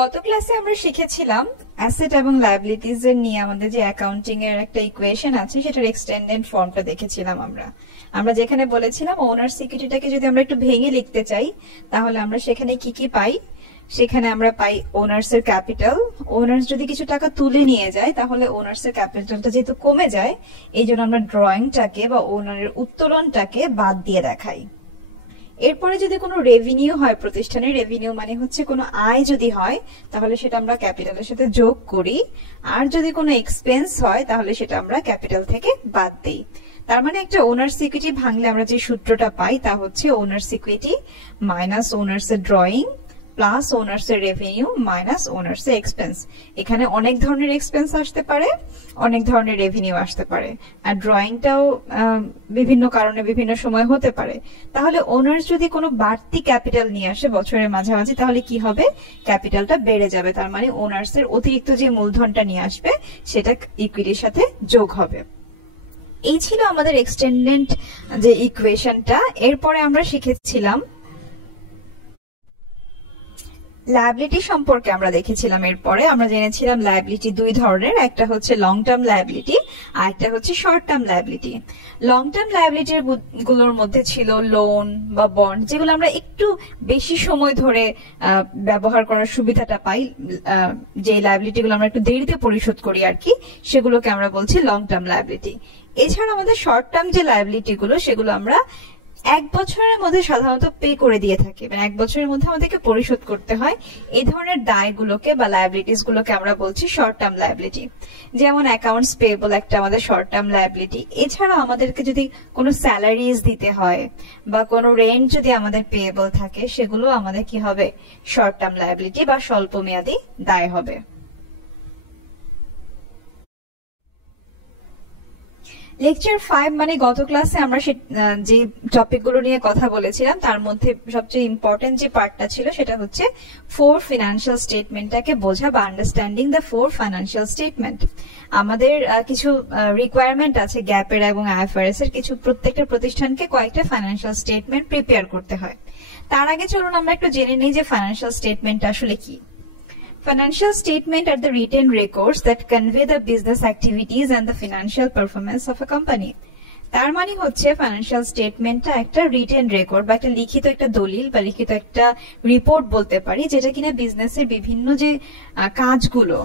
গত ক্লাসে আমরা শিখেছিলাম অ্যাসেট এবং লায়াবিলিটিজ এর নিয়ে আমাদের যে অ্যাকাউন্টিং এর একটা ইকুয়েশন আছে সেটার এক্সটেন্ডেড ফর্মটা দেখেছিলাম আমরা যেখানে বলেছিলাম ওনার্স ইকুইটিটাকে যদি আমরা একটু ভেঙে লিখতে চাই তাহলে আমরা সেখানে কি কি পাই। সেখানে আমরা পাই ওনার্স এর ক্যাপিটাল। ওনার্স যদি কিছু টাকা তুলে নিয়ে যায় তাহলে ওনার্স এর ক্যাপিটালটা যেহেতু কমে যায় এই জন্য আমরা ড্রয়িংটাকে বা ওনারের উত্তোলনটাকে বাদ দিয়ে দেখাই। এরপরে যদি কোনো রেভিনিউ হয়, প্রতিষ্ঠানের রেভিনিউ মানে হচ্ছে কোনো আয় যদি হয় তাহলে সেটা আমরা ক্যাপিটালের সাথে যোগ করি, আর যদি কোনো এক্সপেন্স হয় তাহলে সেটা আমরা ক্যাপিটাল থেকে বাদ দেই। তার মানে একটা ওনার্স ইকুইটি ভাঙলে আমরা যে সূত্রটা পাই তা হচ্ছে ওনার্স ইকুইটি মাইনাস ওনার্স এর ড্রয়িং প্লাস ওনার্স এর রেভিনিউ মাইনাস ওনার্স এর এক্সপেন্স। এখানে অনেক ধরনের এক্সপেন্স আসতে পারে, অনেক ধরনের রেভিনিউ আসতে পারে, আর ড্রয়িংটাও বিভিন্ন কারণে বিভিন্ন সময় হতে পারে। তাহলে ওনার্স যদি কোনো বাড়তি ক্যাপিটাল নিয়ে আসে বছরের মাঝামাঝি তাহলে কি হবে, ক্যাপিটালটা বেড়ে যাবে। তার মানে ওনার্স এর অতিরিক্ত যে মূলধনটা নিয়ে আসবে সেটা ইকুইটির সাথে যোগ হবে। এই ছিল আমাদের এক্সটেন্ডেড যে ইকুয়েশনটা। এরপরে আমরা শিখেছিলাম লায়াবিলিটি সম্পর্কে আমরা দেখেছিলাম। এরপরে আমরা জেনেছিলাম লায়াবিলিটি দুই ধরনের, একটা হচ্ছে লং টার্ম লায়াবিলিটি আর একটা হচ্ছে short term liability. Long term liability গুলোর মধ্যে ছিল লোন বা বন্ড, যেগুলো আমরা একটু বেশি সময় ধরে ব্যবহার করার সুবিধাটা পাই, যে লায়াবিলিটি গুলো আমরা একটু দেরিতে পরিশোধ করি আর কি, সেগুলোকে আমরা বলছি লং টার্ম লায়াবিলিটি। এছাড়া আমাদের শর্ট টার্ম যে লায়াবিলিটি গুলো সেগুলো আমরা এক বছরের মধ্যে সাধারণত পে করে দিয়ে থাকি, মানে এক বছরের মধ্যে আমাদেরকে পরিশোধ করতে হয়। এই ধরনের দায়গুলোকে বা লায়াবিলিটিস গুলোকে আমরা বলছি শর্ট টার্ম লায়াবিলিটি। যেমন অ্যাকাউন্টস পেয়েবল একটা আমাদের শর্ট টার্ম লায়াবিলিটি। এছাড়া আমাদেরকে যদি কোনো স্যালারিজ দিতে হয় বা কোনো রেন্ট যদি আমাদের পেয়েবল থাকে সেগুলো আমাদের কি হবে, শর্ট টার্ম লায়াবিলিটি বা স্বল্প মেয়াদী দায় হবে। লেকচার 5 মানে গত ক্লাসে আমরা যে টপিকগুলো নিয়ে কথা বলেছিলাম তার মধ্যে সবচেয়ে ইম্পর্টেন্ট যে পার্টটা ছিল সেটা হচ্ছে 4 ফিনান্সিয়াল স্টেটমেন্টটাকে বোঝা বা আন্ডারস্ট্যান্ডিং দ্য 4 ফাইন্যান্সিয়াল স্টেটমেন্ট। আমাদের কিছু রিকোয়ারমেন্ট আছে গ্যাপের এবং আইএফআরএস এর, কিছু প্রত্যেকটা প্রতিষ্ঠানকে কয়েকটা ফাইন্যান্সিয়াল স্টেটমেন্ট প্রিপেয়ার করতে হয়। তার আগে চলুন আমরা একটু জেনে নিই যে ফাইন্যান্সিয়াল স্টেটমেন্ট আসলে কি। Financial statement are the written records that convey the business activities and the financial performance of a company. তার মানে হচ্ছে ফাইন্যান্সিয়াল স্টেটমেন্টটা একটা রিটেন রেকর্ড বা একটা লিখিত একটা দলিল বা লিখিত একটা রিপোর্ট বলতে পারি, যেটা কিনা বিজনেসের বিভিন্ন যে কাজগুলো,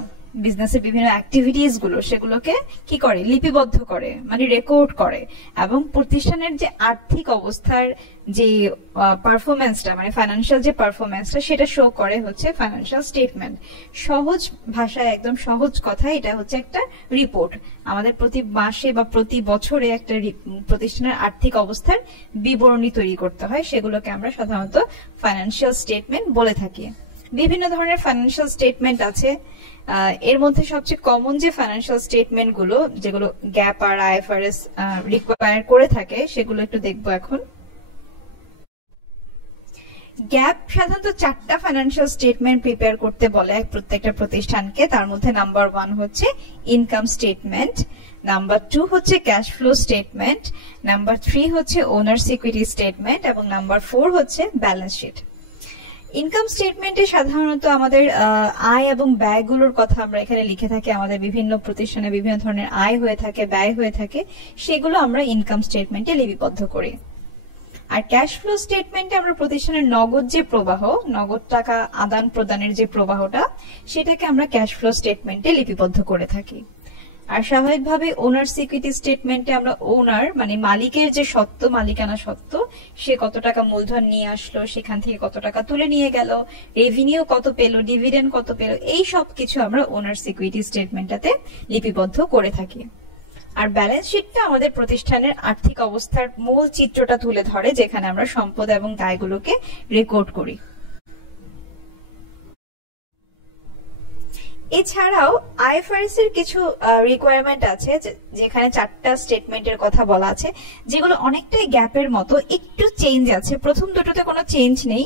বিজনেসের বিভিন্ন অ্যাক্টিভিটিস গুলো সেগুলোকে কি করে, লিপিবদ্ধ করে, মানে রেকর্ড করে, এবং প্রতিষ্ঠানের যে আর্থিক অবস্থার যে পারফরমেন্সটা, মানে ফাইন্যান্সিয়াল যে পারফরমেন্সটা সেটা শো করে হচ্ছে ফাইন্যান্সিয়াল স্টেটমেন্ট। সহজ ভাষায়, একদম সহজ কথা, এটা হচ্ছে একটা রিপোর্ট। আমাদের প্রতি মাসে বা প্রতি বছরে একটা প্রতিষ্ঠানের আর্থিক অবস্থার বিবরণী তৈরি করতে হয়, সেগুলোকে আমরা সাধারণত ফাইন্যান্সিয়াল স্টেটমেন্ট বলে থাকি। বিভিন্ন ধরনের ফাইন্যান্সিয়াল স্টেটমেন্ট আছে। এর মধ্যে সবচেয়ে কমন যে ফাইন্যান্সিয়াল স্টেটমেন্ট গুলো যেগুলো গ্যাপ আর আইএফআরএস রিকোয়ার করে থাকে সেগুলো একটু দেখবো এখন। গ্যাপ সাধারণত 4টা ফাইন্যান্সিয়াল স্টেটমেন্ট প্রিপেয়ার করতে বলে প্রত্যেকটা প্রতিষ্ঠানকে। তার মধ্যে নাম্বার 1 হচ্ছে ইনকাম স্টেটমেন্ট, নাম্বার 2 হচ্ছে ক্যাশ ফ্লো স্টেটমেন্ট, নাম্বার 3 হচ্ছে ওনার্স ইকুইটি স্টেটমেন্ট এবং নাম্বার 4 হচ্ছে ব্যালেন্স শিট। ইনকাম স্টেটমেন্টে সাধারণত আমাদের আয় এবং ব্যয়গুলোর কথা আমরা এখানে লিখে থাকি। আমাদের বিভিন্ন প্রতিষ্ঠানে বিভিন্ন ধরনের আয় হয়ে থাকে, ব্যয় হয়ে থাকে, সেগুলো আমরা ইনকাম স্টেটমেন্টে লিপিবদ্ধ করি। আর ক্যাশ ফ্লো স্টেটমেন্টে আমরা প্রতিষ্ঠানের নগদ যে প্রবাহ, নগদ টাকা আদান প্রদানের যে প্রবাহটা, সেটাকে আমরা ক্যাশ ফ্লো স্টেটমেন্টে লিপিবদ্ধ করে থাকি। আর স্বাভাবিকভাবে ওনার্স ইকুইটি স্টেটমেন্টে আমরা ওনার মানে মালিকের যে সত্ত্ব, মালিকানা সত্ত্ব, সে কত টাকা মূলধন নিয়ে আসলো, সেখান থেকে কত টাকা তুলে নিয়ে গেল, রেভিনিউ কত পেলো, ডিভিডেন্ড কত পেলো, এই সব কিছু আমরা ওনার্স ইকুইটি স্টেটমেন্টটাতে লিপিবদ্ধ করে থাকি। আর ব্যালেন্স শিটটা আমাদের প্রতিষ্ঠানের আর্থিক অবস্থার মূল চিত্রটা তুলে ধরে, যেখানে আমরা সম্পদ এবং দায়গুলোকে রেকর্ড করি। এছাড়াও আইএফআরএস এর কিছু রিকোয়ারমেন্ট আছে, যেখানে 4টা স্টেটমেন্টের কথা বলা আছে, যেগুলো অনেকটাই গ্যাপের মতো, একটু চেঞ্জ আছে। প্রথম দুটোতে কোনো চেঞ্জ নেই।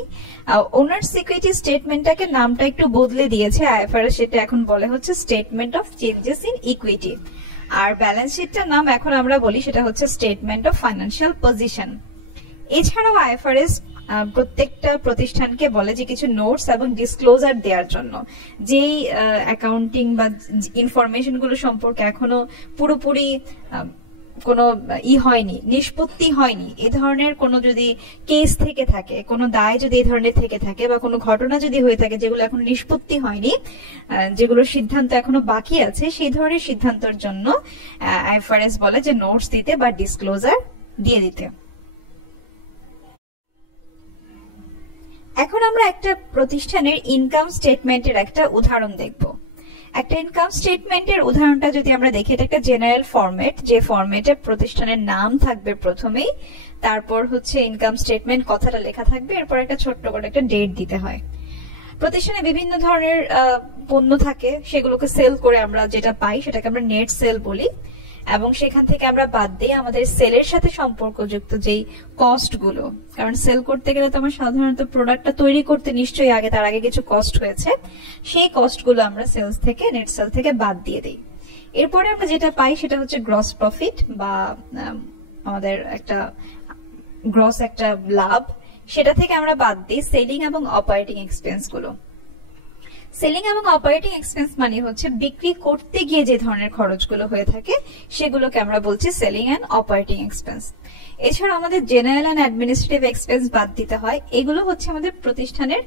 ওনার্স ইকুইটি স্টেটমেন্টটাকে নামটা একটু বদলে দিয়েছে আইএফআরএস, সেটা এখন বলে হচ্ছে statement of changes in equity. আর ব্যালেন্স শিটটার নাম এখন আমরা বলি সেটা হচ্ছে স্টেটমেন্ট অফ ফাইন্যান্সিয়াল পজিশন। এছাড়াও আইএফআরএস প্রত্যেকটা প্রতিষ্ঠানকে বলে যে কিছু নোটস এবং ডিসক্লোজার দেওয়ার জন্য, যেই অ্যাকাউন্টিং বা ইনফরমেশন গুলো সম্পর্কে এখনো পুরোপুরি কোনো হয়নি, নিষ্পত্তি হয়নি, এ ধরনের কোনো যদি কেস থেকে থাকে, কোনো দায় যদি এই ধরনের থেকে থাকে বা কোনো ঘটনা যদি হয়ে থাকে যেগুলো এখন নিষ্পত্তি হয়নি, যেগুলোর সিদ্ধান্ত এখনো বাকি আছে, সেই ধরনের সিদ্ধান্তের জন্য আইএফআরএস বলে যে নোটস দিতে বা ডিসক্লোজার দিয়ে দিতে। এখন আমরা একটা প্রতিষ্ঠানের ইনকাম স্টেটমেন্টের একটা উদাহরণ দেখব। একটা ইনকাম স্টেটমেন্টের উদাহরণটা যদি আমরা দেখি, এটা একটা জেনারেল ফরম্যাট, যে ফরম্যাটে প্রতিষ্ঠানের নাম থাকবে প্রথমেই, তারপর হচ্ছে ইনকাম স্টেটমেন্ট কথাটা লেখা থাকবে, এরপর একটা ছোট্ট করে একটা ডেট দিতে হয়। প্রতিষ্ঠানে বিভিন্ন ধরনের পণ্য থাকে, সেগুলোকে সেল করে আমরা যেটা পাই সেটাকে আমরা নেট সেল বলি, এবং সেখান থেকে আমরা বাদ দিই আমাদের সেলের সাথে সম্পর্কযুক্ত যেই কস্ট গুলো, কারণ সেল করতে গেলে তো আমার সাধারণত প্রোডাক্টটা তৈরি করতে নিশ্চয়ই তার আগে কিছু কস্ট হয়েছে, সেই কস্ট গুলো আমরা সেলস থেকে, নেট সেল থেকে বাদ দিয়ে দিই। এরপরে আমরা যেটা পাই সেটা হচ্ছে গ্রস প্রফিট বা আমাদের একটা গ্রস একটা লাভ, সেটা থেকে আমরা বাদ দিই সেলিং এবং অপারেটিং এক্সপেন্স গুলো। সেলিং এবং অপারেটিং এক্সপেন্স মানে হচ্ছে বিক্রি করতে গিয়ে যে ধরনের খরচগুলো হয়ে থাকে সেগুলোকে আমরা বলছি সেলিং এন্ড অপারেটিং এক্সপেন্স। এছাড়া আমাদের জেনারেল এন্ড অ্যাডমিনিস্ট্রেটিভ এক্সপেন্স বাদ দিতে হয়। এগুলো হচ্ছে আমাদের প্রতিষ্ঠানের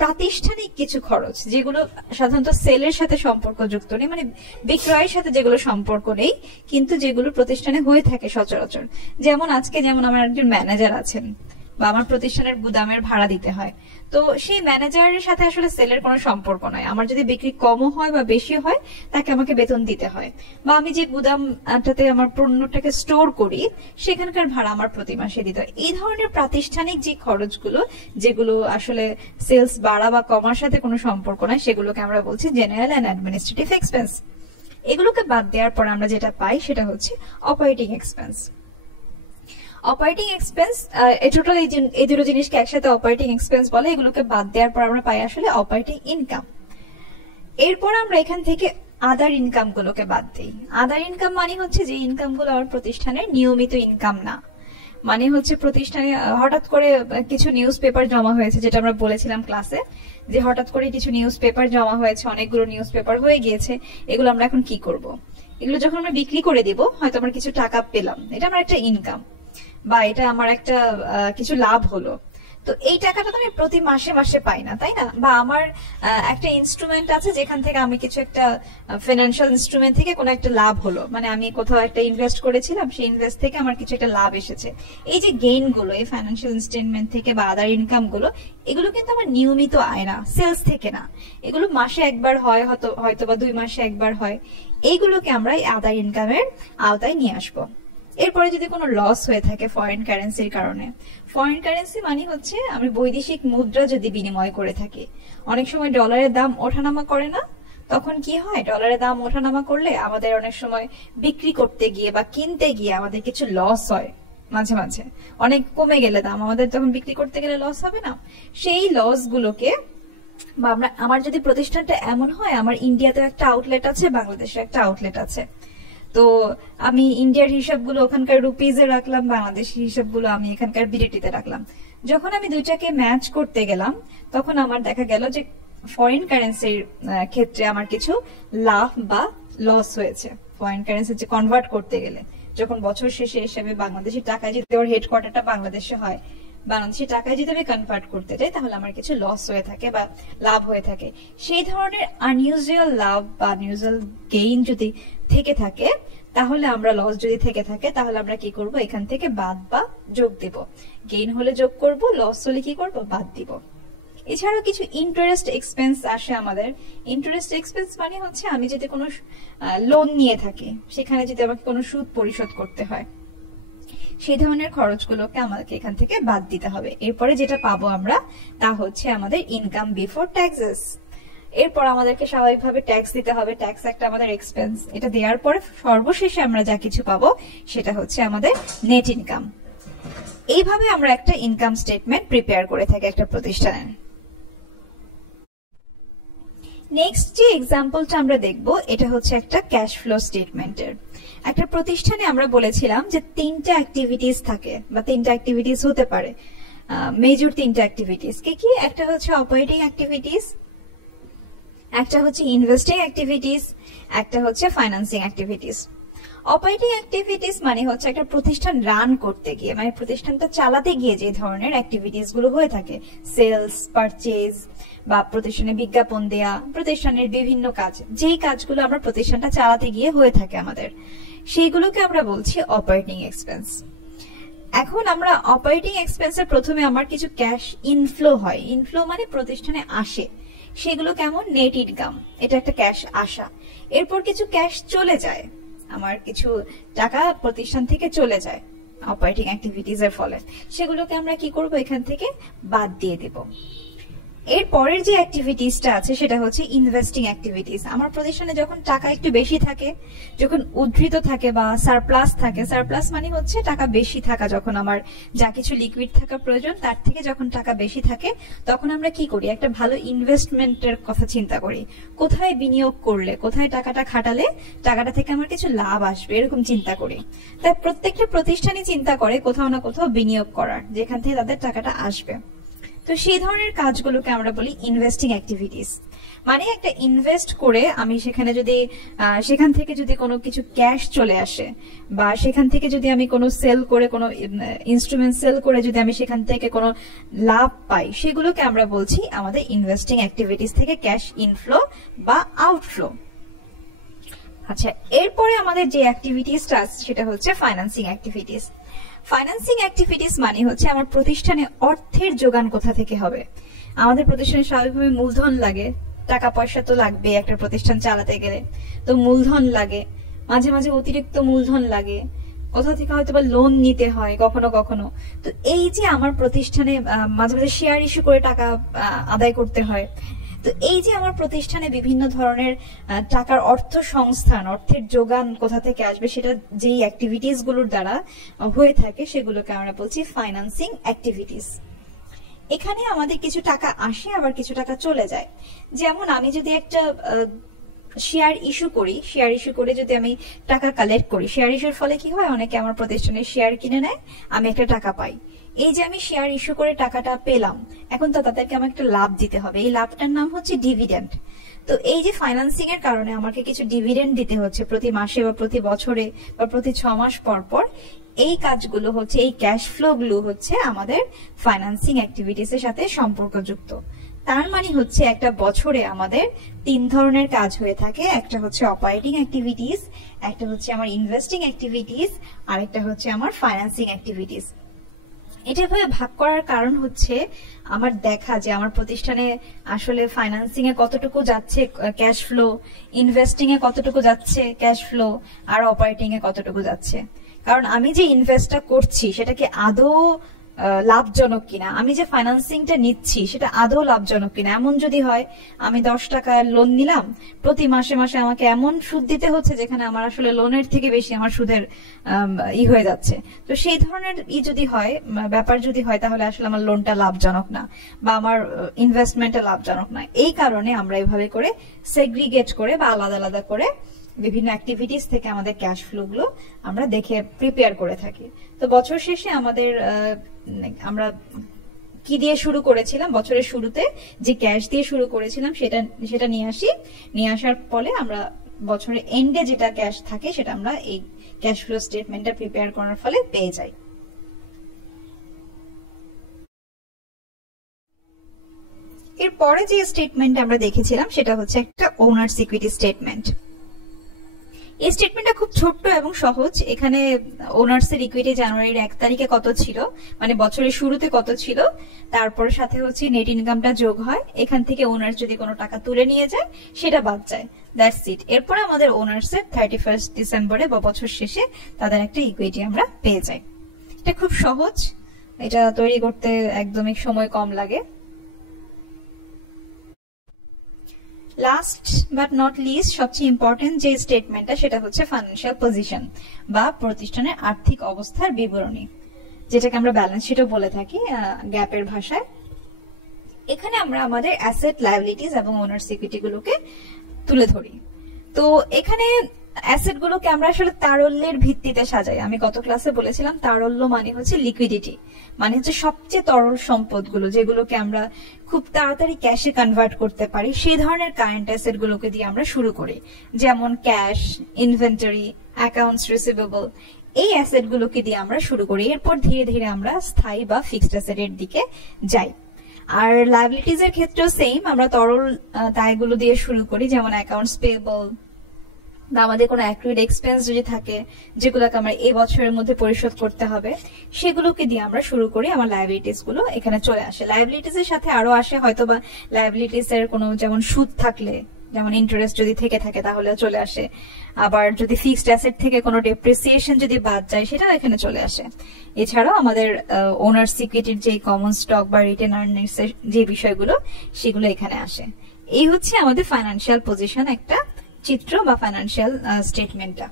প্রাতিষ্ঠানিক কিছু খরচ, যেগুলো সাধারণত সেলের সাথে সম্পর্কযুক্ত নেই, মানে বিক্রয়ের সাথে যেগুলো সম্পর্ক নেই, কিন্তু যেগুলো প্রতিষ্ঠানে হয়ে থাকে সচরাচর। যেমন আজকে যেমন আমার একজন ম্যানেজার আছেন বা আমার প্রতিষ্ঠানের গুদামের ভাড়া দিতে হয়, তো সেই ম্যানেজারের সাথে আসলে সেলের কোনো সম্পর্ক নয়। আমার যদি বিক্রি কমও হয় বা বেশি হয়, তাকে আমাকে বেতন দিতে হয়, বা আমি যে গুদামটাতে আমার পণ্যটাকে স্টোর করি সেখানকার ভাড়া আমার প্রতি মাসে দিতে হয়। এই ধরনের প্রাতিষ্ঠানিক যে খরচগুলো, যেগুলো আসলে সেলস বাড়া বা কমার সাথে কোনো সম্পর্ক নয়, সেগুলোকে আমরা বলছি জেনারেল এন্ড অ্যাডমিনিস্ট্রেটিভ এক্সপেন্স। এগুলোকে বাদ দেওয়ার পর আমরা যেটা পাই সেটা হচ্ছে operating expense. Operating expense, total এই দুটো জিনিসকে একসাথে অপারেটিং এক্সপেন্স বলে। এগুলোকে বাদ দেওয়ার পর আমরা পাই আসলে অপারেটিং ইনকাম। এরপর আমরা এখান থেকে আদার ইনকাম গুলোকে বাদ দিই। আদার ইনকাম মানে হচ্ছে যে ইনকাম গুলো আমার প্রতিষ্ঠানের নিয়মিত ইনকাম না, মানে হচ্ছে প্রতিষ্ঠানে হঠাৎ করে কিছু নিউজ পেপার জমা হয়েছে, যেটা আমরা বলেছিলাম ক্লাসে, যে হঠাৎ করে কিছু নিউজ পেপার জমা হয়েছে, অনেকগুলো নিউজ পেপার হয়ে গিয়েছে, এগুলো আমরা এখন কি করব? এগুলো যখন আমরা বিক্রি করে দিব, হয়তো আমরা কিছু টাকা পেলাম, এটা আমার একটা ইনকাম, বা এটা আমার একটা কিছু লাভ হলো। তো এই টাকাটা তো আমি প্রতি মাসে মাসে পাই না, তাই না? বা আমার একটা ইনস্ট্রুমেন্ট আছে যেখান থেকে আমি কিছু একটা ফিনান্সিয়াল ইনস্ট্রুমেন্ট থেকে কোনো একটা লাভ হলো, মানে আমি কোথাও একটা ইনভেস্ট করেছিলাম, সেই ইনভেস্ট থেকে আমার কিছু একটা লাভ এসেছে। এই যে গেইন গুলো এই ফিনান্সিয়াল ইনস্ট্রুমেন্ট থেকে বা আদার ইনকাম গুলো, এগুলো কিন্তু আমার নিয়মিত আয় না, সেলস থেকে না, এগুলো মাসে একবার হয়, হয়তো বা 2 মাসে একবার হয়। এইগুলোকে আমরা আদার ইনকামের আওতায় নিয়ে আসবো। এরপরে যদি কোনো লস হয়ে থাকে ফরেন কারেন্সির কারণে, ফরেন কারেন্সি মানে হচ্ছে আমি বৈদেশিক মুদ্রা যদি বিনিময় করে থাকি, অনেক সময় ডলারের দাম ওঠানামা করে না, তখন কি হয়, ডলারের দাম ওঠানামা করলে আমাদের অনেক সময় বিক্রি করতে গিয়ে বা কিনতে গিয়ে আমাদের কিছু লস হয়। মাঝে মাঝে অনেক কমে গেলে দাম, আমাদের তখন বিক্রি করতে গেলে লস হবে না। সেই লস গুলোকে, বা আমার যদি প্রতিষ্ঠানটা এমন হয়, আমার ইন্ডিয়াতে একটা আউটলেট আছে, বাংলাদেশে একটা আউটলেট আছে, তো আমি ইন্ডিয়ার হিসাবগুলো ওখানকার রুপিজে রাখলাম, বাংলাদেশের হিসাবগুলো আমি এখানকার বিডিটিতে রাখলাম। যখন আমি দুইটাকে ম্যাচ করতে গেলাম, তখন আমার দেখা গেল যে ফরেন কারেন্সির ক্ষেত্রে আমার কিছু লাভ বা লস হয়েছে। ফরেন কারেন্সি যে কনভার্ট করতে গেলে, যখন বছর শেষে এসে আমি বাংলাদেশি টাকায় যদি ওর হেডকোয়ার্টারটা বাংলাদেশে হয়, বাংলাদেশি টাকায় যদি আমি কনভার্ট করতে যাই, তাহলে আমার কিছু লস হয়ে থাকে বা লাভ হয়ে থাকে। সেই ধরনের আনইউজুয়াল লাভ বা আনইউজুয়াল গেইন যদি থেকে থাকে, তাহলে আমরা লস যদি থেকে থাকে, তাহলে আমরা কি করব, এখান থেকে বাদ বা যোগ দেব। গেইন হলে যোগ করব, লস হলে কি করব, বাদ দিব। এছাড়াও কিছু ইন্টারেস্ট এক্সপেন্স আসে আমাদের। ইন্টারেস্ট এক্সপেন্স মানে হচ্ছে আমি যদি কোনো লোন নিয়ে থাকি, সেখানে যদি আমাকে কোনো সুদ পরিশোধ করতে হয়, সেই ধরনের খরচগুলোকে আমাদেরকে এখান থেকে বাদ দিতে হবে। এরপরে যেটা পাবো আমরা, তা হচ্ছে আমাদের ইনকাম বিফোর ট্যাক্সেস। এরপর আমাদেরকে স্বাভাবিকভাবে ট্যাক্স দিতে হবে, ট্যাক্স একটা আমাদের এক্সপেন্স। এটা দেওয়ার পরে সর্বশেষে আমরা যা কিছু পাবো সেটা হচ্ছে আমাদের নেট ইনকাম। এইভাবে আমরা একটা ইনকাম স্টেটমেন্ট প্রিপেয়ার করে থাকি একটা প্রতিষ্ঠানের। নেক্সট যে এক্সাম্পলটা আমরা দেখব, এটা হচ্ছে একটা ক্যাশ ফ্লো স্টেটমেন্টের। একটা প্রতিষ্ঠানে আমরা বলেছিলাম যে 3টা অ্যাক্টিভিটিস থাকে বা 3টা অ্যাক্টিভিটিস হতে পারে। মেজর তিনটা অ্যাক্টিভিটিস কি কি? একটা হচ্ছে অপারেটিং অ্যাক্টিভিটিস, একটা হচ্ছে ইনভেস্টিং অ্যাক্টিভিটিস, একটা হচ্ছে ফাইন্যান্সিং অ্যাক্টিভিটিস। অপারেটিং অ্যাক্টিভিটিস মানে হচ্ছে একটা প্রতিষ্ঠান রান করতে গিয়ে, মানে প্রতিষ্ঠানটা চালাতে গিয়ে যে ধরনের অ্যাক্টিভিটিস গুলো হয়ে থাকে, সেলস, পারচেজ বা প্রতিষ্ঠানে বিজ্ঞাপন দেয়া, প্রতিষ্ঠানের বিভিন্ন কাজ, যেই কাজগুলো আমরা প্রতিষ্ঠানটা চালাতে গিয়ে হয়ে থাকে আমাদের, সেইগুলোকে আমরা বলছি অপারেটিং এক্সপেন্স। এখন আমরা অপারেটিং এক্সপেন্সের প্রথমে আমার কিছু ক্যাশ ইনফ্লো হয়, ইনফ্লো মানে প্রতিষ্ঠানে আসে, সেগুলো কেমন? নেট ইনকাম, এটা একটা ক্যাশ আসা। এরপর কিছু ক্যাশ চলে যায়, আমার কিছু টাকা প্রতিষ্ঠান থেকে চলে যায় অপারেটিং অ্যাক্টিভিটিস এর ফলে, সেগুলোকে আমরা কি করব? এখান থেকে বাদ দিয়ে দেব। এর পরের যে অ্যাক্টিভিটিসটা আছে সেটা হচ্ছে ইনভেস্টিং অ্যাক্টিভিটিস। আমার প্রতিষ্ঠানে যখন টাকা একটু বেশি থাকে, যখন উদ্ধৃত থাকে বা সারপ্লাস থাকে, সারপ্লাস মানে হচ্ছে টাকা বেশি থাকা, যখন আমার যা কিছু লিকুইড থাকা প্রয়োজন তার থেকে যখন টাকা বেশি থাকে, তখন আমরা কি করি? একটা ভালো ইনভেস্টমেন্টের কথা চিন্তা করি, কোথায় বিনিয়োগ করলে, কোথায় টাকাটা খাটালে টাকাটা থেকে আমার কিছু লাভ আসবে, এরকম চিন্তা করি। তাই প্রত্যেকটা প্রতিষ্ঠানই চিন্তা করে কোথাও না কোথাও বিনিয়োগ করার, যেখান থেকে তাদের টাকাটা আসবে। তো সেই ধরনের কাজগুলোকে আমরা বলি ইনভেস্টিং অ্যাক্টিভিটিস। মানে একটা ইনভেস্ট করে আমি সেখানে যদি সেখান থেকে যদি কোনো কিছু ক্যাশ চলে আসে, বা সেখান থেকে যদি আমি কোনো সেল করে, কোনো ইনস্ট্রুমেন্ট সেল করে যদি আমি সেখান থেকে কোনো লাভ পাই, সেগুলোকে আমরা বলছি আমাদের ইনভেস্টিং অ্যাক্টিভিটিস থেকে ক্যাশ ইনফ্লো বা আউটফ্লো। আচ্ছা, এরপরে আমাদের যে অ্যাক্টিভিটিসটা আছে সেটা হচ্ছে ফাইন্যান্সিং অ্যাক্টিভিটিস। ফাইন্যান্সিং অ্যাক্টিভিটিস মানে হচ্ছে আমার প্রতিষ্ঠানে অর্থের যোগান কোথা থেকে হবে। আমাদের প্রতিষ্ঠানে স্বাভাবিকভাবে মূলধন লাগে, টাকা পয়সা তো লাগবে একটা প্রতিষ্ঠান চালাতে গেলে, তো মূলধন লাগে, মাঝে মাঝে অতিরিক্ত মূলধন লাগে, কোথাও থেকে হয়তো বা লোন নিতে হয় কখনো কখনো। তো এই যে আমার প্রতিষ্ঠানে মাঝে মাঝে শেয়ার ইস্যু করে টাকা আদায় করতে হয়, তো এই যে আমার প্রতিষ্ঠানে বিভিন্ন ধরনের টাকার অর্থ সংস্থান, অর্থের যোগান কোথা থেকে আসবে, সেটা যেই অ্যাক্টিভিটিস গুলোর দ্বারা হয়ে থাকে সেগুলোকে আমরা বলছি ফাইন্যান্সিং অ্যাক্টিভিটিস। এখানে আমাদের কিছু টাকা আসে, আবার কিছু টাকা চলে যায়। যেমন আমি যদি একটা শেয়ার ইস্যু করি, শেয়ার ইস্যু করে যদি আমি টাকা কালেক্ট করি, শেয়ার ইস্যুর ফলে কি হয়? অনেকে আমার প্রতিষ্ঠানের শেয়ার কিনে নেয়, আমি একটা টাকা পাই। এই যে আমি শেয়ার ইস্যু করে টাকাটা পেলাম, এখন তো তাদেরকে আমাকে একটা লাভ দিতে হবে, এই লাভটার নাম হচ্ছে ডিভিডেন্ড। তো এই যে ফাইন্যান্সিং এর কারণে আমাকে কিছু ডিভিডেন্ড দিতে হচ্ছে প্রতি মাসে বা প্রতি বছরে বা প্রতি 6 মাস পর পর, এই কাজগুলো হচ্ছে, এই ক্যাশ ফ্লো গুলো হচ্ছে আমাদের ফাইন্যান্সিং অ্যাক্টিভিটিস এর সাথে সম্পর্কযুক্ত। তার মানে হচ্ছে একটা বছরে আমাদের 3 ধরনের কাজ হয়ে থাকে, একটা হচ্ছে অপারেটিং অ্যাক্টিভিটিস, একটা হচ্ছে আমার ইনভেস্টিং অ্যাক্টিভিটিস, আর একটা হচ্ছে আমার ফাইন্যান্সিং অ্যাক্টিভিটিস। এটা ভাবে ভাগ করার কারণ হচ্ছে আমার দেখা যে আমার প্রতিষ্ঠানে আসলে ফাইন্যান্সিং এ কতটুকু যাচ্ছে ক্যাশ ফ্লো, ইনভেস্টিং এ কতটুকু যাচ্ছে ক্যাশ ফ্লো, আর অপারেটিং এ কতটুকু যাচ্ছে। কারণ আমি যে ইনভেস্টটা করছি সেটা কি আদৌ লাভজনক কিনা, আমি যে ফাইন্যান্সিংটা নিচ্ছি সেটা আদৌ লাভজনক কিনা। এমন যদি হয় আমি 10 টাকার লোন নিলাম, প্রতি মাসে মাসে আমাকে এমন সুদ দিতে হচ্ছে যেখানে আমার আসলে লোনের থেকে বেশি আমার সুদের হয়ে যাচ্ছে, তো সেই ধরনের যদি হয়, ব্যাপার যদি হয়, তাহলে আসলে আমার লোনটা লাভজনক না বা আমার ইনভেস্টমেন্টটা লাভজনক না। এই কারণে আমরা এইভাবে করে সেগ্রিগেট করে বা আলাদা আলাদা করে বিভিন্ন অ্যাক্টিভিটিস থেকে আমাদের ক্যাশ ফ্লো গুলো আমরা দেখে প্রিপেয়ার করে থাকি। তো বছর শেষে আমাদের আমরা কি দিয়ে শুরু করেছিলাম, বছরের শুরুতে যে ক্যাশ দিয়ে শুরু করেছিলাম সেটা নিয়ে আসি, নিয়ে আসার ফলে আমরা বছরের এন্ডে যেটা ক্যাশ থাকে সেটা আমরা এই ক্যাশ ফ্লো স্টেটমেন্টটা প্রিপেয়ার করার ফলে পেয়ে যাই। এরপরে যে স্টেটমেন্ট আমরা দেখেছিলাম সেটা হচ্ছে একটা ওনার সিকিউরিটি স্টেটমেন্ট। এই স্টেটমেন্টটা খুব ছোট্ট এবং সহজ। এখানে ওনার্স এর ইকুইটি জানুয়ারির 1 তারিখে কত ছিল, মানে বছরের শুরুতে কত ছিল, তারপরে সাথে হচ্ছে নেট ইনকামটা যোগ হয়, এখান থেকে ওনার্স যদি কোনো টাকা তুলে নিয়ে যায় সেটা বাদ যায়, দ্যাটস ইট। এরপরে আমাদের ওনার্স এর 31 ডিসেম্বরে বা বছর শেষে তাদের একটা ইকুইটি আমরা পেয়ে যাই। এটা খুব সহজ, এটা তৈরি করতে একদমই সময় কম লাগে। লাস্ট বাট নট লিস্ট, সবচেয়ে ইম্পর্টেন্ট যে স্টেটমেন্টটা সেটা হচ্ছে ফাইন্যান্সিয়াল পজিশন বা প্রতিষ্ঠানের আর্থিক অবস্থার বিবরণী, যেটাকে আমরা ব্যালেন্স শিটও বলে থাকি গ্যাপের ভাষায়। এখানে আমরা আমাদের অ্যাসেট, লায়াবিলিটিস এবং ওনার সিকিউরিটি গুলোকে তুলে ধরি। তো এখানে অ্যাসেট গুলোকে আমরা আসলে তারল্যের ভিত্তিতে সাজাই। আমি গত ক্লাসে বলেছিলাম তারল্য মানে হচ্ছে লিকুইডিটি, মানে হচ্ছে সবচেয়ে তরল সম্পদগুলো যেগুলোকে আমরা খুব তাড়াতাড়ি ক্যাশে কনভার্ট করতে পারি, সেই ধরনের কারেন্ট অ্যাসেট গুলোকে দিয়ে আমরা শুরু করি, যেমন ক্যাশ, ইনভেন্টরি, অ্যাকাউন্টস রিসিভেবল, এই অ্যাসেট গুলোকে দিয়ে আমরা শুরু করি। এরপর ধীরে ধীরে আমরা স্থায়ী বা ফিক্সড অ্যাসেটের দিকে যাই। আর লায়াবিলিটিজ এর ক্ষেত্রেও সেম, আমরা তরল দায়গুলো দিয়ে শুরু করি, যেমন অ্যাকাউন্টস পেয়েবল বা আমাদের কোনো অ্যাক্রুইড এক্সপেন্স যদি থাকে যেগুলোকে আমরা এই বছরের মধ্যে পরিশোধ করতে হবে, সেগুলোকে দিয়ে আমরা শুরু করি। আমার লায়াবিলিটিস গুলো এখানে চলে আসে। লায়াবিলিটিস এর সাথে আরো আসে হয়তো বা লায়াবিলিটিস এর কোনো যেমন সুদ থাকলে, যেমন ইন্টারেস্ট যদি থেকে থাকে তাহলে চলে আসে। আবার যদি ফিক্সড অ্যাসেট থেকে কোনো ডেপ্রিসিয়েশন যদি বাদ যায় সেটাও এখানে চলে আসে। এছাড়াও আমাদের ওনার্স ইকুইটির যে কমন স্টক বা রিটেন আর্নিংস এর যে বিষয়গুলো সেগুলো এখানে আসে। এই হচ্ছে আমাদের ফাইন্যান্সিয়াল পজিশন একটা চিত্র বা ফাইন্যান্সিয়াল স্টেটমেন্টটা।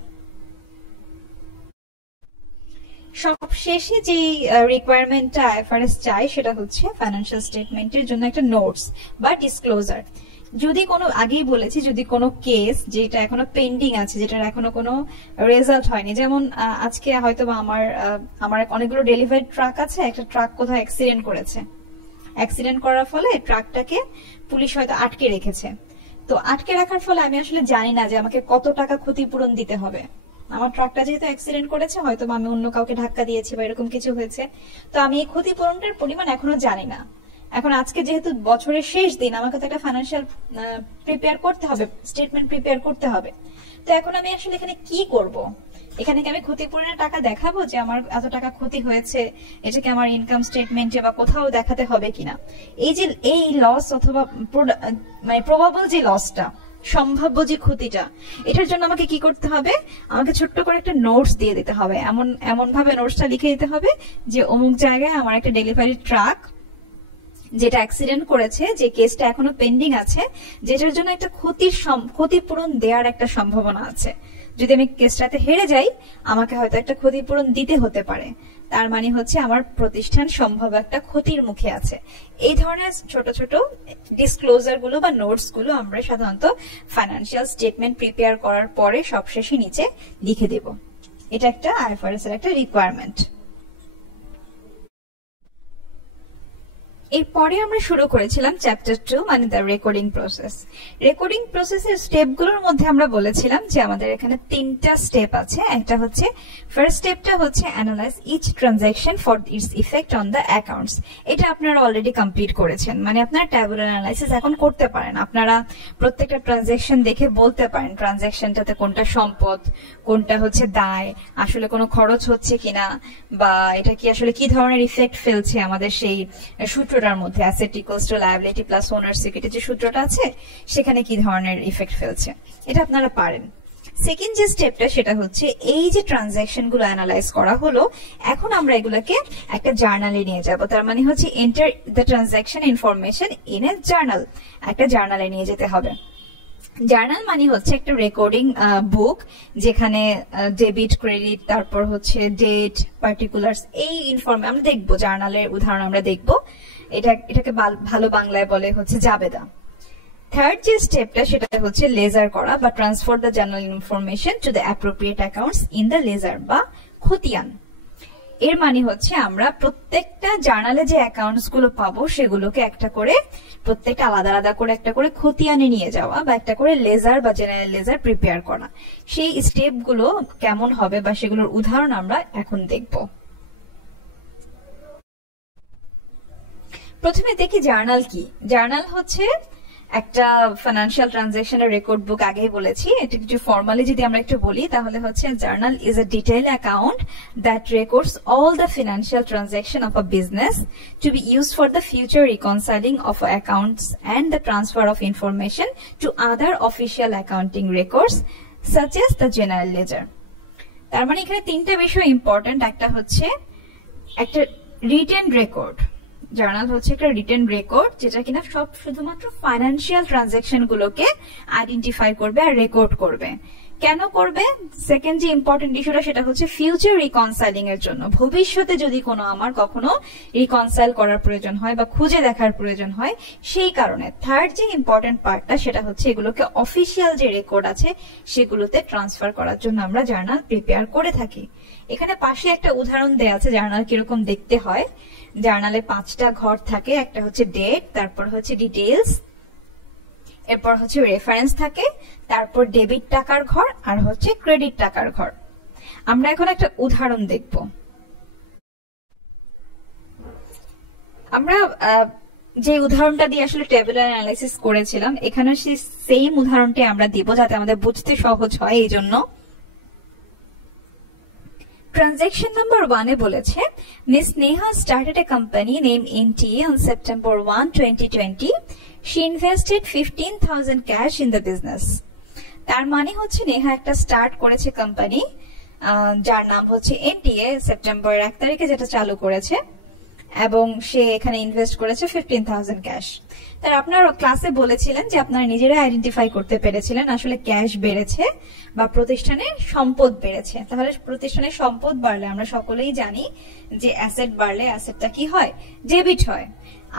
সবশেষে যে রিকোয়ারমেন্টটা আইএফআরএস চায় সেটা হচ্ছে ফাইন্যান্সিয়াল স্টেটমেন্টের জন্য একটা নোটস বা ডিসক্লোজার। যদি কোনো, আগেই বলেছি, যদি কোনো কেস যেটা এখনো পেন্ডিং আছে, যেটার এখনো কোনো রেজাল্ট হয়নি, যেমন আজকে হয়তো বা আমার অনেকগুলো ডেলিভারি ট্রাক আছে, একটা ট্রাক কোথাও অ্যাক্সিডেন্ট করেছে, অ্যাক্সিডেন্ট করার ফলে ট্রাকটাকে পুলিশ হয়তো আটকে রেখেছে। তো আটকে রাখার ফলে আমি আসলে জানি না যে আমাকে কত টাকা ক্ষতিপূরণ দিতে হবে। আমার ট্রাকটা যেহেতু অ্যাক্সিডেন্ট করেছে, হয়তো আমি অন্য কাউকে ধাক্কা দিয়েছি বা এরকম কিছু হয়েছে, তো আমি এই ক্ষতিপূরণটার পরিমাণ এখনো জানি না। এখন আজকে যেহেতু বছরের শেষ দিন, আমাকে তো একটা ফাইন্যান্সিয়াল প্রিপেয়ার করতে হবে, স্টেটমেন্ট প্রিপেয়ার করতে হবে। তো এখন আমি আসলে এখানে কি করব? এখানে কি আমি ক্ষতিপূরণের টাকা দেখাবো যে আমার এত টাকা ক্ষতি হয়েছে, এটাকে আমার ইনকাম স্টেটমেন্টে বা কোথাও দেখাতে হবে কিনা? এই যে এই লস অথবা মানে প্রবাবল যে লসটা, সম্ভাব্য যে ক্ষতিটা, এটার জন্য আমাকে কি করতে হবে? আমাকে ছোট্ট করে একটা নোটস দিয়ে দিতে হবে। এমন ভাবে নোটসটা লিখে দিতে হবে যে অমুক জায়গায় আমার একটা ডেলিভারি ট্রাক যেটা অ্যাক্সিডেন্ট করেছে, যে কেসটা এখনো পেন্ডিং আছে, যেটার জন্য একটা ক্ষতিপূরণ দেওয়ার একটা সম্ভাবনা আছে। যদি আমি কেসটাতে হেরে যাই, আমাকে হয়তো একটা ক্ষতিপূরণ দিতে হতে পারে। তার মানে হচ্ছে আমার প্রতিষ্ঠান সম্ভব একটা ক্ষতির মুখে আছে। এই ধরনের ছোট ছোট ডিসক্লোজার গুলো বা নোটস গুলো আমরা সাধারণত ফাইন্যান্সিয়াল স্টেটমেন্ট প্রিপেয়ার করার পরে সবশেষে নিচে লিখে দেব। এটা একটা আইএফআরএস এর একটা রিকোয়ারমেন্ট। এরপরে আমরা শুরু করেছিলাম চ্যাপ্টার 2, মানে দ্য রেকর্ডিং প্রসেস। রেকর্ডিং প্রসেসের স্টেপগুলোর মধ্যে আমরা বলেছিলাম যে আমাদের এখানে 3টা স্টেপ আছে। একটা হচ্ছে, ফার্স্ট স্টেপটা হচ্ছে analyse each transaction for its effect on the accounts. এটা আপনারা অলরেডি কমপ্লিট করেছেন, মানে আপনারা ট্যাবুলার অ্যানালাইসিস এখন করতে পারেন। আপনারা প্রত্যেকটা ট্রানজাকশন দেখে বলতে পারেন ট্রানজাকশনটাতে কোনটা সম্পদ, কোনটা হচ্ছে দায়, আসলে কোনো খরচ হচ্ছে কিনা, বা এটা কি আসলে কি ধরনের ইফেক্ট ফেলছে আমাদের সেই সূত্রটার মধ্যে, asset equals to liability plus owners equity যে সূত্রটা আছে সেখানে কি ধরনের ইফেক্ট ফেলছে, এটা আপনারা পারেন। সেকেন্ড যে স্টেপটা সেটা হচ্ছে এই যে ট্রানজাকশন গুলো অ্যানালাইজ করা হলো, এখন আমরা এগুলোকে একটা জার্নালে নিয়ে যাব। তার মানে হচ্ছে enter the transaction information in a journal, একটা জার্নালে নিয়ে যেতে হবে। জার্নাল মানে হচ্ছে একটা রেকর্ডিং বুক, যেখানে ডেবিট, ক্রেডিট, তারপর হচ্ছে ডেট, পার্টিকুলার্স, এই ইনফরমেশন আমরা দেখবো। জার্নালের উদাহরণ আমরা দেখবো। এটাকে ভালো বাংলায় বলে হচ্ছে জাবেদা। থার্ড যে স্টেপটা সেটা হচ্ছে লেজার করা বা transfer the journal information to the appropriate accounts in the ledger বা খতিয়ান। এর মানে হচ্ছে আমরা প্রত্যেকটা জার্নালে যে অ্যাকাউন্টস গুলো পাবো সেগুলোকে একটা করে, প্রত্যেকটা আলাদা আলাদা করে একটা করে খতিয়ানে নিয়ে যাওয়া বা একটা করে লেজার বা জেনারেল লেজার প্রিপেয়ার করা। সেই স্টেপ গুলো কেমন হবে বা সেগুলোর উদাহরণ আমরা এখন দেখব। প্রথমে দেখি জার্নাল কি। জার্নাল হচ্ছে একটা ফাইন্যান্সিয়াল ট্রানজাকশনের রেকর্ড বুক, আগেই বলেছি। এটা কিছু ফর্মালি যদি আমরা একটু বলি তাহলে হচ্ছে journal is a detail account that records all the financial transaction of a business to be used for the future reconciling of accounts and the transfer of information to other official accounting records such as the general ledger. তার মানে এখানে 3টা বিষয় important. একটা হচ্ছে একটা written record, journal হচ্ছে একটা রিটেন রেকর্ড, যেটা কিনা সব শুধুমাত্র ফাইন্যান্সিয়াল ট্রানজাকশন গুলোকে আইডেন্টিফাই করবে আর রেকর্ড করবে। কেন করবে? সেকেন্ড যে ইম্পর্টেন্ট ইস্যুটা সেটা হচ্ছে ফিউচার রিকনসাইলিং এর জন্য। ভবিষ্যতে যদি কোনো আমার কখনো রিকনসাইল করার প্রয়োজন হয় বা খুঁজে দেখার প্রয়োজন হয়, সেই কারণে। থার্ড যে ইম্পর্টেন্ট পার্টটা সেটা হচ্ছে এগুলোকে অফিসিয়াল যে রেকর্ড আছে সেগুলোতে ট্রান্সফার করার জন্য আমরা জার্নাল প্রিপেয়ার করে থাকি। এখানে পাশে একটা উদাহরণ দেয়া আছে জার্নাল কিরকম দেখতে হয়। জার্নালে 5টা ঘর থাকে, একটা হচ্ছে ডেট, তারপর হচ্ছে ডিটেইলস, এরপর হচ্ছে রেফারেন্স থাকে, তারপর ডেবিট টাকার ঘর আর হচ্ছে ক্রেডিট টাকার ঘর। আমরা এখন একটা উদাহরণ দেখব। আমরা যে উদাহরণটা দিয়ে আসলে টেবুলার অ্যানালাইসিস করেছিলাম, এখানে সেই সেম উদাহরণটি আমরা দিব যাতে আমাদের বুঝতে সহজ হয়। এই জন্য ট্রানজাকশন নাম্বার 1 এ বলেছে, miss Neha started a company name NTA on September 1, 2020. She invested 15,000 cash in the business. তার মানে হচ্ছে নেহা একটা স্টার্ট করেছে কোম্পানি, যার নাম হচ্ছে NTA, সেপ্টেম্বর 1 তারিখে যেটা চালু করেছে, এবং সে এখানে ইনভেস্ট করেছে 15,000 ক্যাশ। তার আপনারা ক্লাসে বলেছিলেন যে আপনারা নিজেরা আইডেন্টিফাই করতে পেরেছিলেন আসলে ক্যাশ বেড়েছে বা প্রতিষ্ঠানের সম্পদ বেড়েছে। তাহলে প্রতিষ্ঠানের সম্পদ বাড়লে আমরা সকলেই জানি যে অ্যাসেট বাড়লে অ্যাসেটটা কি হয়? ডেবিট হয়।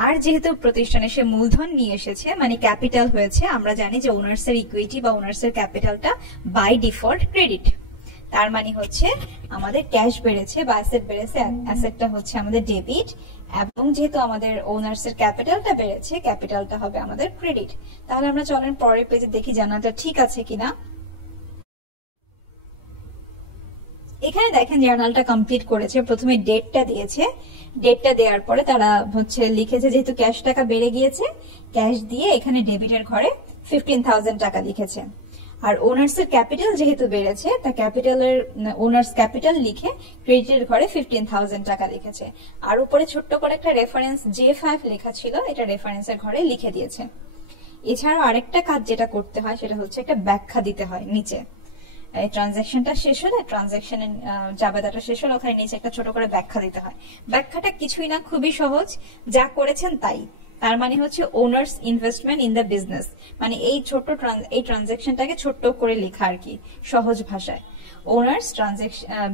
আর যেহেতু প্রতিষ্ঠানে সে মূলধন নিয়ে এসেছে, মানে ক্যাপিটাল হয়েছে, আমরা জানি যে ওনার্সের ইকুইটি বা ওনার্সের ক্যাপিটালটা বাই ডিফল্ট ক্রেডিট। তার মানে হচ্ছে আমাদের ক্যাশ বেড়েছে বা অ্যাসেট বেড়েছে, অ্যাসেটটা হচ্ছে আমাদের ডেবিট, এবং যেহেতু আমাদের ওনার্সের ক্যাপিটালটা বেড়েছে, ক্যাপিটালটা হবে আমাদের ক্রেডিট। তাহলে আমরা চলেন পরের পেজে দেখি জানাটা ঠিক আছে কিনা। এখানে দেখেন জার্নালটা কমপ্লিট করেছে, প্রথমে ডেটটা দিয়েছে, ডেটটা দেওয়ার পরে তারা হচ্ছে লিখেছে যেহেতু ক্যাশ টাকা বেড়ে গিয়েছে, ক্যাশ দিয়ে এখানে ডেবিটের ঘরে 15,000 টাকা লিখেছে। আর ওনার্সের ক্যাপিটাল যেহেতু বেড়েছে, তা ক্যাপিটালের ওনার্স ক্যাপিটাল লিখে ক্রেডিটের ঘরে 15,000 টাকা লিখেছে। আর উপরে ছোট্ট করে একটা রেফারেন্স J5 লেখা ছিল, এটা রেফারেন্সের ঘরে লিখে দিয়েছে। এছাড়াও আরেকটা কাজ যেটা করতে হয় সেটা হচ্ছে একটা ব্যাখ্যা দিতে হয় নিচে। এই ট্রানজাকশনটা শেষ হলে, ট্রানজাকশনের জাবেদাটা শেষ হলে ওখানে নিচে একটা ছোট করে ব্যাখ্যা দিতে হয়। ব্যাখ্যাটা কিছুই না, খুবই সহজ, যা করেছেন তাই। তার মানে হচ্ছে owners investment in the business, মানে এই ট্রানজাকশনটাকে ছোট্ট করে লেখা আর কি, সহজ ভাষায়। ওনার্স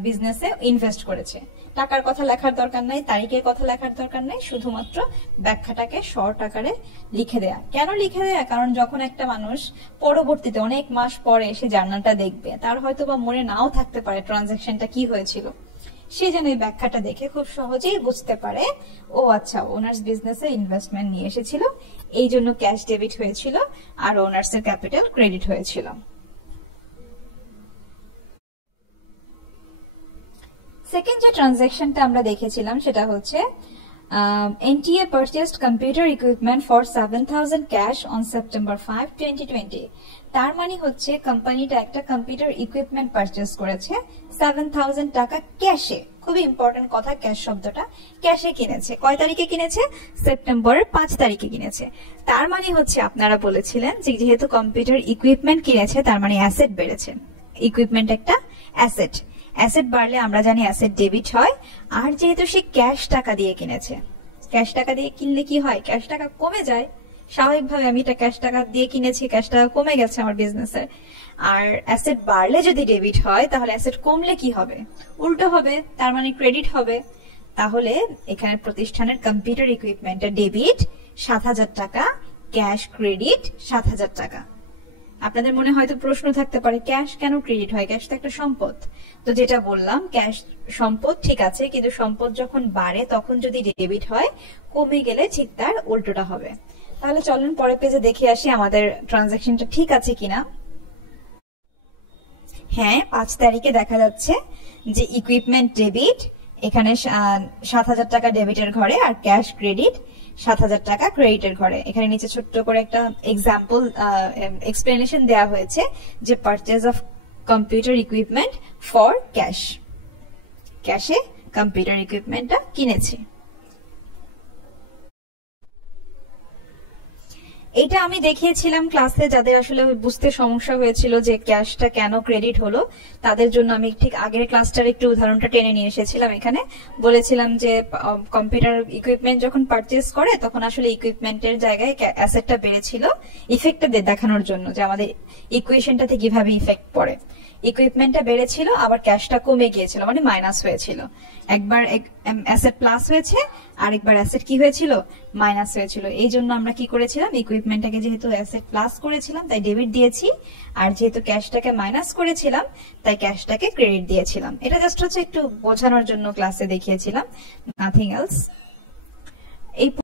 বিজনেসে ইনভেস্ট করেছে, টাকার কথা লেখার দরকার নাই, তারিখের কথা লেখার দরকার নাই, শুধুমাত্র ব্যাখ্যাটাকে শর্ট আকারে লিখে দেয়া। কেন লিখে দেয়া? কারণ যখন একটা মানুষ পরবর্তীতে অনেক মাস পরে এসে জার্নালটা দেখবে, তার হয়তো বা মনে নাও থাকতে পারে ট্রানজাকশনটা কি হয়েছিল, সে যেন এই ব্যাখ্যাটা দেখে খুব সহজেই বুঝতে পারে, ও আচ্ছা ওনার্স বিজনেসে ইনভেস্টমেন্ট নিয়ে এসেছিল, এই জন্য ক্যাশ ডেবিট হয়েছিল আর ওনার্সের ক্যাপিটাল ক্রেডিট হয়েছিল। সেকেন্ড যে ট্রানজাকশনটা আমরা দেখেছিলাম সেটা হচ্ছে NTA purchased computer equipment for 7,000 cash on September 5, 2020. তার মানে হচ্ছে কোম্পানিটা একটা কম্পিউটার ইকুইপমেন্ট পারচেজ করেছে 7,000 টাকা ক্যাশে। খুবই ইম্পর্টেন্ট কথা, ক্যাশ শব্দটা, ক্যাশে কিনেছে। কয় তারিখে কিনেছে? সেপ্টেম্বরের 5 তারিখে কিনেছে। তার মানে হচ্ছে আপনারা বলেছিলেন যে যেহেতু কম্পিউটার ইকুইপমেন্ট কিনেছে তার মানে অ্যাসেট বেড়েছে। ইকুইপমেন্ট একটা অ্যাসেট, অ্যাসেট বাড়লে আমরা জানি অ্যাসেট ডেবিট হয়। আর যেহেতু সে ক্যাশ টাকা দিয়ে কিনেছে, ক্যাশ টাকা দিয়ে কিনলে কি হয়? ক্যাশ টাকা কমে যায় স্বাভাবিকভাবে। আমি এটা ক্যাশ টাকা দিয়ে কিনেছি, ক্যাশ টাকা কমে গেছে আমার বিজনেসের। আর অ্যাসেট বাড়লে যদি ডেবিট হয় তাহলে অ্যাসেট কমলে কি হবে? উল্টো হবে, তার মানে ক্রেডিট হবে। তাহলে এখানে প্রতিষ্ঠানের কম্পিউটার ইকুইপমেন্টের ডেবিট 7,000 টাকা, ক্যাশ ক্রেডিট 7,000 টাকা। আপনাদের মনে হয়তো প্রশ্ন থাকতে পারে ক্যাশ কেন ক্রেডিট হয়? ক্যাশ তো একটা সম্পদ। তো যেটা বললাম, ক্যাশ সম্পদ ঠিক আছে, কিন্তু সম্পদ যখন বাড়ে তখন যদি ডেবিট হয়, কমে গেলে ঠিক তার উল্টোটা হবে। তাহলে চলুন পরের পেজে দেখে আসি আমাদের ট্রানজাকশনটা ঠিক আছে কিনা। হ্যাঁ, 5 তারিখে দেখা যাচ্ছে যে ইকুইপমেন্ট ডেবিট, এখানে 7,000 টাকা ডেবিটের ঘরে, আর ক্যাশ ক্রেডিট 7,000 টাকা ক্রেডিটের ঘরে। এখানে নিচে ছোট্ট করে একটা এক্সাম্পল এক্সপ্লেনেশন দেওয়া হয়েছে যে purchase of computer equipment for cash, ক্যাশে কম্পিউটার ইকুইপমেন্টটা কিনেছে। এটা আমি দেখিয়েছিলাম ক্লাসে, যাদের আসলে বুঝতে সমস্যা হয়েছিল যে ক্যাশটা কেন ক্রেডিট হলো তাদের জন্য আমি ঠিক আগের ক্লাসটার একটু উদাহরণটা টেনে নিয়ে এসেছিলাম। এখানে বলেছিলাম যে কম্পিউটার ইকুইপমেন্ট যখন পারচেজ করে তখন আসলে ইকুইপমেন্টের জায়গায় অ্যাসেটটা বেড়েছিল ইফেক্টটা দেখানোর জন্য যে আমাদের ইকুয়েশনটাতে কিভাবে ইফেক্ট পড়ে। ইকুইপমেন্টটা বেড়েছিল, আবার ক্যাশটা কমে গিয়েছিল, মানে মাইনাস হয়েছিল। একবার অ্যাসেট প্লাস হয়েছে, আরেকবার অ্যাসেট কি হয়েছিল, মাইনাস হয়েছিল। এই জন্য আমরা কি করেছিলাম, ইকুইপমেন্টটাকে যেহেতু অ্যাসেট প্লাস করেছিলাম তাই ডেবিট দিয়েছি, আর যেহেতু ক্যাশটাকে মাইনাস করেছিলাম তাই ক্যাশটাকে ক্রেডিট দিয়েছিলাম। এটা জাস্ট হচ্ছে একটু বোঝানোর জন্য ক্লাসে দেখিয়েছিলাম, নাথিং এলস। এই